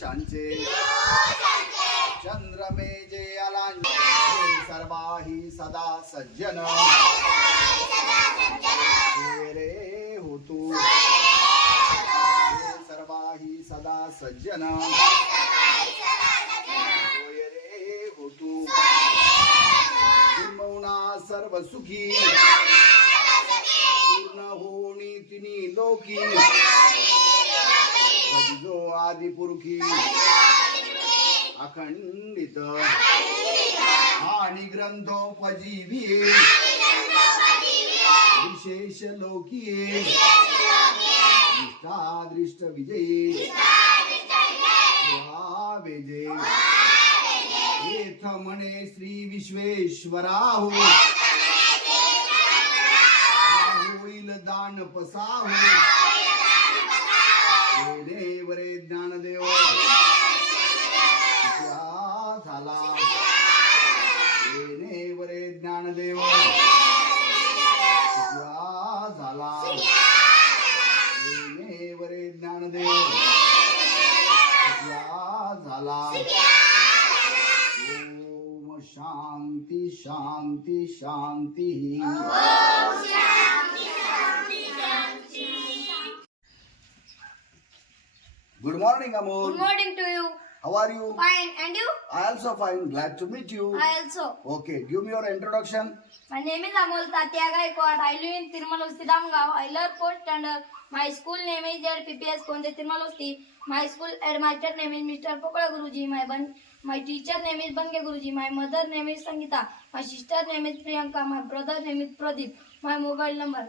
पुरुषांचे चंद्रमेजे अलांचे सर्वाही सदा सज्जन रे हो तू सर्वाही सदा सज्जन रे हो तू किंबहुना सर्व सुखी पूर्ण होणी तिनी लोकी जो आदिपुरुषी अखंडित आणि ग्रंथोपजीविये विशेष लोकीये निष्ठादृष्ट विजयी वेजे येथ म्हणे श्री विश्वेश्वराहू होईल दान पसाहू देवरे ज्ञानदेव झाला वरे ज्ञानदेव झाला वरे ज्ञानदेव झाला ओम शांती शांती शांती Good morning, Amol. Good morning to you. How are you? Fine. And you? I also fine. Glad to meet you. I also. Okay, give me your introduction. My name is Amol Tatya Gaikwad. I live in Tirumalosti Damgaon. I learn 4th standard. My school name is ZPPS Konde Tirumalosti. My school headmaster name is Mr. Pokla Guruji. My teacher name is Bange Guruji. My mother name is Sangeeta. My sister name is Priyanka. My brother name is Pradeep. My mobile number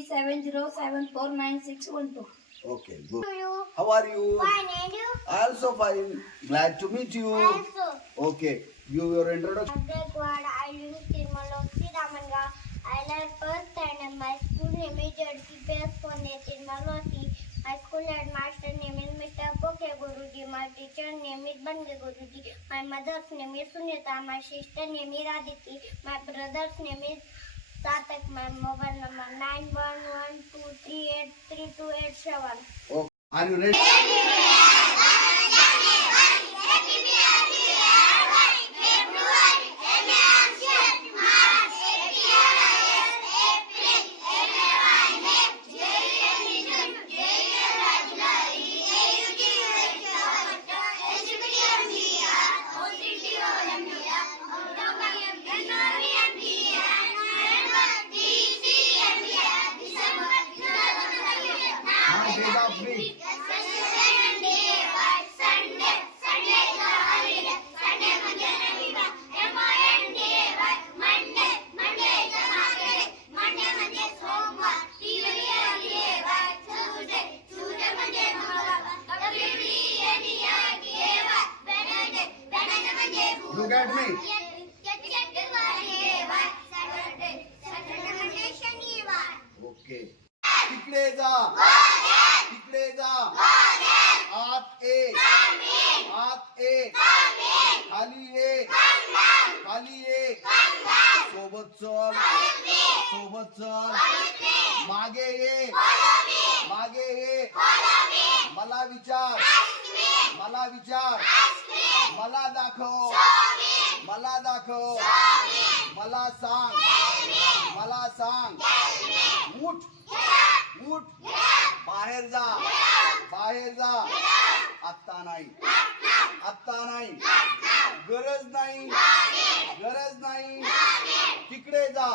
9370749612. Okay, good. To you. How are you? Fine. And you? I also fine. Glad to meet you. Also. Okay, give your introduction. Gaikwad. I live in Tirumalosti Damgaon. I learn 1st standard. My school name is ZPPS Konde Tirumalosti. My school headmaster name is Mr. Poke Guruji. My teacher name is Bange Guruji. My mother's name is Sunita. My sister name is Aditi. My brother's name is Satak. My mobile number 9112383287. Okay. Are you ready? Days of week. Look at me. Okay. तिकडे जा. तिकडे जा. आत ये. आत ये. खाली ये. खाली ये. सोबत चल. सोबत चल. मागे ये. मागे ये. मला विचार. मला विचार. मला दाखव. मला दाखव. मला सांग. मला सांग. उठ. उठ. बाहेर जा. बाहेर जा. आत्ता नाही. आत्ता नाही. गरज नाही. गरज नाही. तिकडे जा.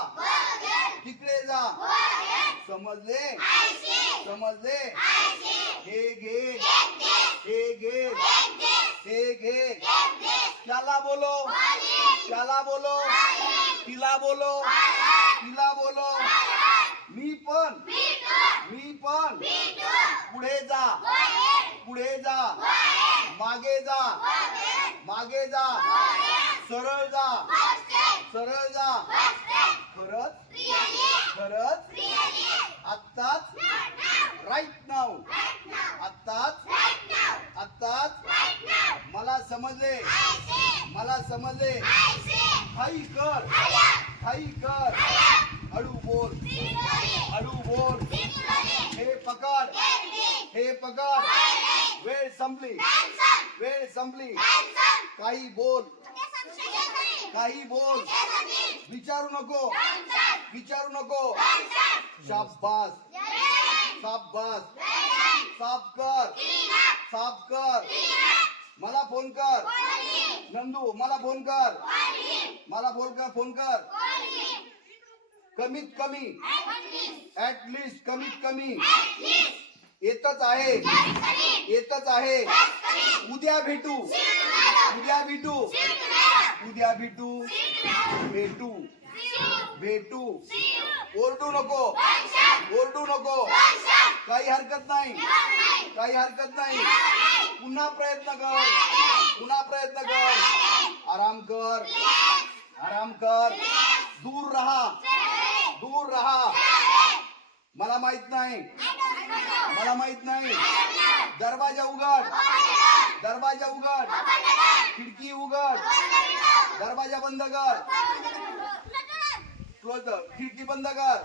तिकडे जा. समजले. समजले. हे घे. हे घे. हे घे. त्याला बोलो. त्याला बोलो. तिला बोलो. तिला बोलो. मी पण. मी पण. पुढे जा. पुढे जा. मागे जा. मागे जा. सरळ जा. सरळ जा. खरंच. खरंच. आत्ताच. राईट नाव. आत्ताच. आत्ताच. मला समजले. मला समजले. हाई कर. हाई कर. हळू बोल. हळू बोल. हे पकड. हे पकड. वेळ संपली. वेळ संपली काही बोल काही बोल विचारू नको विचारू नको शाबास शाबास साफ कर साफ कर मला फोन कर नंदू मला फोन कर मला फोन कर कमीत कमी ऍट लिस्ट कमीत कमी येतच आहे उद्या भेटू भेटू ओरडू नको काही हरकत नाही पुन्हा प्रयत्न कर आराम कर दूर रहा मला माहित नाही दरवाजा उघड खिडकी उघड दरवाजा बंद कर खिडकी बंद कर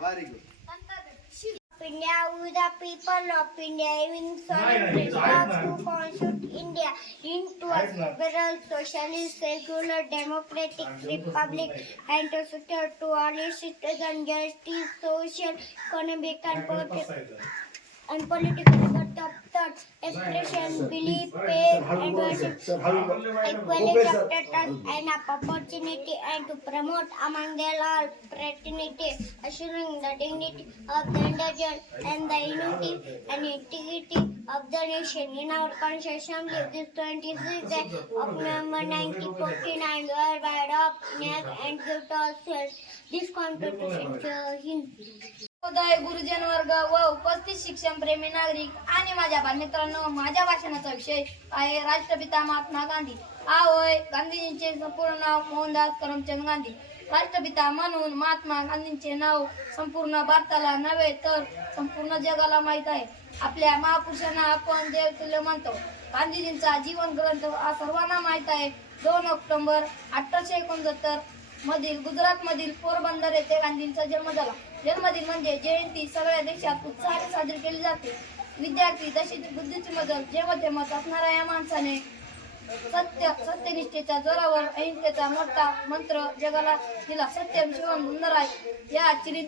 very good India, with the people of India, even celebrate who constitute India into a liberal, socialist, secular, democratic republic, and to secure to all its citizens justice, social, economic, and political liberty of thought, expression, belief, faith, and worship, equality of status and of opportunity, and to promote among them all fraternity, assuring the dignity of the indigent and the unity and integrity of the nation. In our Constitution, this 26th day of November 1949, we are by adopt and give to ourselves this Constitution. Jai Hind. उदय गुरुजन वर्ग व उपस्थित शिक्षण प्रेमी नागरिक आणि माझ्या बालमित्रांनो, माझ्या भाषणाचा विषय आहे राष्ट्रपिता महात्मा गांधी. हा होय गांधीजींचे संपूर्ण नाव मोहनदास करमचंद गांधी. राष्ट्रपिता म्हणून महात्मा गांधींचे नाव संपूर्ण भारताला नव्हे तर संपूर्ण जगाला माहीत आहे. आपल्या महापुरुषांना आपण देवतुल्य मानतो. गांधीजींचा जीवन ग्रंथ हा सर्वांना माहीत आहे. 2 ऑक्टोबर 1869 मधील गुजरात मधील पोरबंदर येथे गांधींचा जन्म झाला. जन्मदिन म्हणजे जयंती सगळ्या देशात उत्साहाने साजरी केली जाते. विद्यार्थी तसेच बुद्धीची मदत जेव्हा तेव्हा असणाऱ्या या माणसाने सत्यनिष्ठेच्या जोरावर अहिंसेचा मोठा मंत्र जगाला दिला. सत्यम शिवम सुंदराय या तीन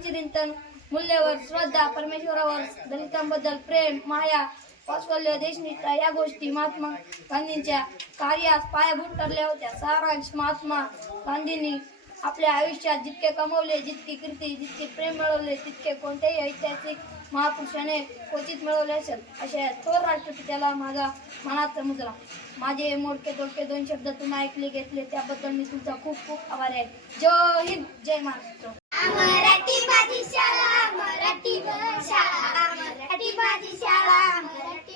चिरंतन मूल्यावर श्रद्धा, परमेश्वरावर, दलितांबद्दल प्रेम, माया, वात्सल्य, देशनिष्ठा या गोष्टी महात्मा गांधींच्या कार्यास पायाभूत ठरल्या होत्या. सारांश महात्मा गांधींनी आपल्या आयुष्यात जितके कमवले, जितकी कीर्ती, जितके प्रेम मिळवले, तितके कोणत्याही ऐतिहासिक महापुरुषाने क्वचित मिळवले असेल. अशा थोर राष्ट्रपित्याला माझा मनाचा मुजरा. माझे मोडके तोडके 2 शब्द तुम्ही ऐकले घेतले त्याबद्दल मी तुमचा खूप खूप आभारी आहे. जय हिंद, जय महाराष्ट्र. मराठी माझी शाळा, मराठी शाळा, मराठी माझी शाळा, मराठी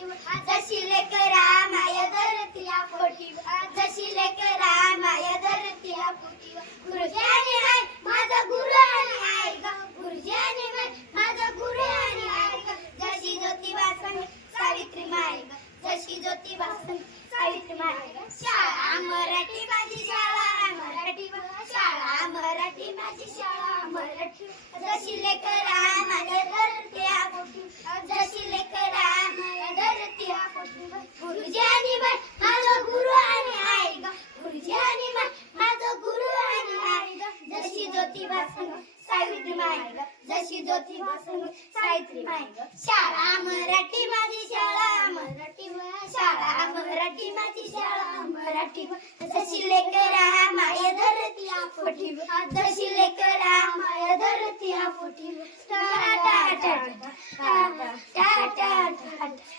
जशी लेकरा माया धरतीला पोटी, जशी लेकरा माया धरतीला पोटी. गुरुजी आहे माझा गुरु आणि आई ग, गुरुजी आहे माझा गुरु आणि आई ग. जशी ज्योतिबा संग सावित्री माय ग, जशी ज्योतिबा संग सावित्री माय ग. शाळा मराठी माझी शाळा, मराठी शाळा, मराठी माझी शाळा, मराठी जशी लेकरा माझ्या धरतीला पोटी, जशी लेकरा माझ्या धरतीला पोटी. गुरुजी आणि माझा गुरु आणि आई ग, गुरुजी आणि माझा गुरु आणि आई ग. जशी ज्योतिबा संग सावित्री माय ग, जशी ज्योतिबा संग सावित्री माय ग. शाळा मराठी माझी शाळा, मराठी शाळा, मराठी माझी शाळा, मराठी जशी लेकरा माय धरतीला पोटी, जशी लेकरा माय धरतीला पोटी.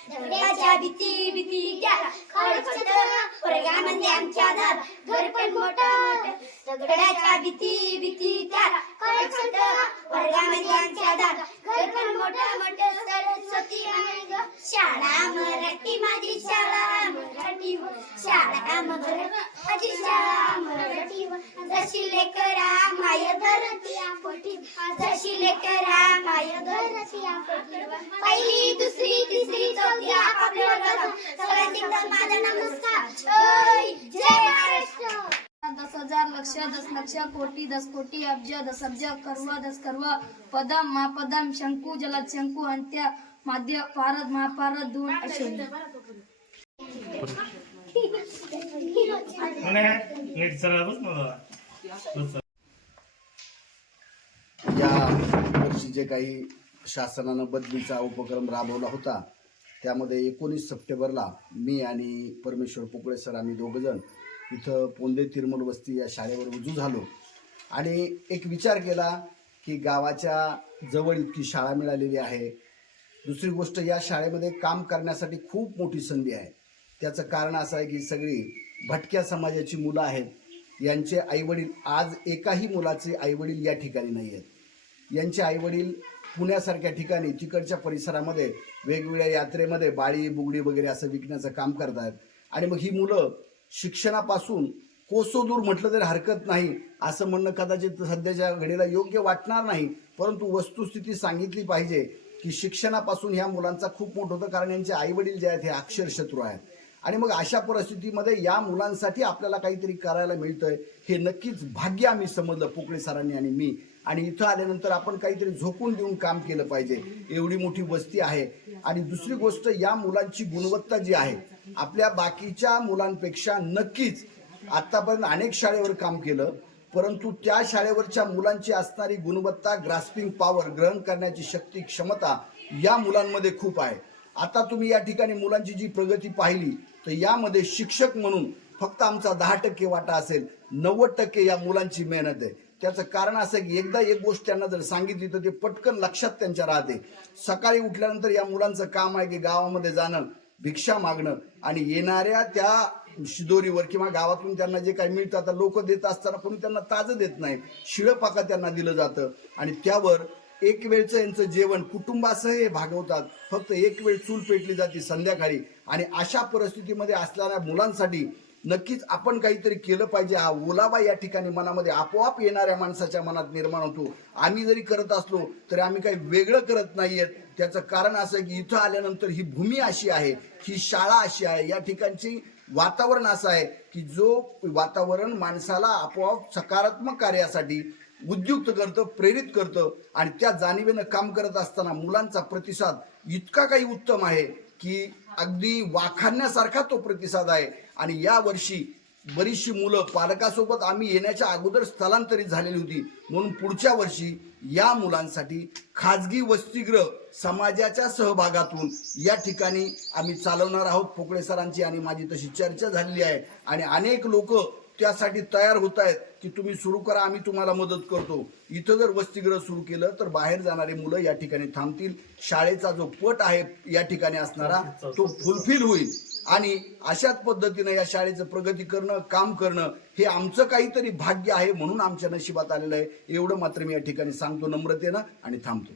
दगडाच्या भीती भीती गेला खडखड वर्गामध्ये आमच्या दादा, घर पण मोठं. दगडाच्या भीती भीती त्याला खडखड वर्गामध्ये आमच्या दादा, घर पण मोठं मोठं. सरस्वती आहे ग शाळा मराठी माझी शाळा, मराठी शाळा मराठी शाळा, मराठी जशी लेकरा माय धरतीला पोटी, जशी लेकरा माय धरतीला पोटी. पहिली दुसरी तिसरी चौथी आपापल्या वर्गात सगळ्यांना माझा नमस्कार. जय महाराष्ट्र. 10,000 लक्ष 10 लक्ष कोटी 10 कोटी अब्ज 10 अब्ज कर्व 10 कर्व पदम महापदम शंकू जलद शंकू अंत्य माध्य भारत महाभारत 2 असे या वर्षी जे काही शासनानं बदलीचा उपक्रम राबवला होता त्यामध्ये 19 सप्टेंबरला मी आणि परमेश्वर पोकळे सर आम्ही दोघंजण इथं पोंदे तिरमल वस्ती या शाळेवर रुजू झालो आणि एक विचार केला की गावाच्या जवळ इतकी शाळा मिळालेली आहे. दुसरी गोष्ट, या शाळेमध्ये काम करण्यासाठी खूप मोठी संधी आहे. त्याचं कारण असं आहे की सगळी भटक्या समाजाची मुलं आहेत. यांचे आईवडील, आज एकाही मुलाचे आईवडील या ठिकाणी नाही आहेत. यांचे आईवडील पुण्यासारख्या ठिकाणी तिकडच्या परिसरामध्ये वेगवेगळ्या यात्रेमध्ये बाळी बुगडी वगैरे असं विकण्याचं काम करतात आणि मग ही मुलं शिक्षणापासून कोसोदूर म्हटलं तरी हरकत नाही असं म्हणणं कदाचित सध्याच्या घडीला योग्य वाटणार नाही, परंतु वस्तुस्थिती सांगितली पाहिजे की शिक्षणापासून ह्या मुलांचा खूप मोठं होतं, कारण यांचे आईवडील जे आहेत हे अक्षरशत्रू आहेत. आणि मग अशा परिस्थितीमध्ये या मुलांसाठी आपल्याला काहीतरी करायला मिळतंय हे नक्कीच भाग्य आम्ही समजलं, पोकळे सरांनी आणि मी. आणि इथं आल्यानंतर आपण काहीतरी झोकून देऊन काम केलं पाहिजे. एवढी मोठी वस्ती आहे. आणि दुसरी गोष्ट, या मुलांची गुणवत्ता जी आहे आपल्या बाकीच्या मुलांपेक्षा नक्कीच, आत्तापर्यंत अनेक शाळेवर काम केलं, परंतु त्या शाळेवरच्या मुलांची असणारी गुणवत्ता, ग्रास्पिंग पॉवर, ग्रहण करण्याची शक्ती, क्षमता या मुलांमध्ये खूप आहे. आता तुम्ही या ठिकाणी मुलांची जी प्रगती पाहिली तर यामध्ये शिक्षक म्हणून फक्त आमचा 10% वाटा असेल, 90% या मुलांची मेहनत आहे. त्याचं कारण असं आहे की एकदा एक गोष्ट त्यांना जर सांगितली तर ते पटकन लक्षात त्यांच्या राहते. सकाळी उठल्यानंतर या मुलांचं काम आहे की गावामध्ये जाणं, भिक्षा मागणं आणि येणाऱ्या त्या शिदोरीवर किंवा गावातून त्यांना जे काही मिळतं, आता लोक देत असताना पण त्यांना ताजं देत नाही, शिळं पाका त्यांना दिलं जातं आणि त्यावर एक वेळचं यांचं जेवण कुटुंबासह हे भागवतात. फक्त एक वेळ चूल पेटली जाते संध्याकाळी. आणि अशा परिस्थितीमध्ये असणाऱ्या मुलांसाठी नक्कीच आपण काहीतरी केलं पाहिजे. हा ओलावा या ठिकाणी मनामध्ये आपोआप येणाऱ्या माणसाच्या मनात निर्माण होतो. आम्ही जरी करत असलो तरी आम्ही काही वेगळं करत नाहीयेत. त्याचं कारण असं की इथं आल्यानंतर ही भूमी अशी आहे, ही शाळा अशी आहे, या ठिकाणची वातावरण असं आहे की जो वातावरण माणसाला आपोआप सकारात्मक कार्यासाठी उद्युक्त करतं, प्रेरित करतं. आणि त्या जाणीवेनं काम करत असताना मुलांचा प्रतिसाद इतका काही उत्तम आहे की अगदी वाखाणण्यासारखा तो प्रतिसाद आहे. आणि या वर्षी बरीचशी मुलं पालकासोबत आम्ही येण्याच्या अगोदर स्थलांतरित झालेली होती, म्हणून पुढच्या वर्षी या मुलांसाठी खाजगी वसतिगृह समाजाच्या सहभागातून या ठिकाणी आम्ही चालवणार आहोत. पोकळे सरांची आणि माझी तशी चर्चा झालेली आहे आणि अनेक लोक त्यासाठी तयार होत आहेत की तुम्ही सुरू करा, आम्ही तुम्हाला मदत करतो. इथं जर वसतिगृह सुरू केलं तर बाहेर जाणारी मुलं या ठिकाणी थांबतील. शाळेचा जो पट आहे या ठिकाणी असणारा तो फुलफिल होईल आणि अशाच पद्धतीनं या शाळेचं प्रगती करणं, काम करणं हे आमचं काहीतरी भाग्य आहे, म्हणून आमच्या नशिबात आलेलं आहे. एवढं मात्र मी या ठिकाणी सांगतो नम्रतेनं आणि थांबतो.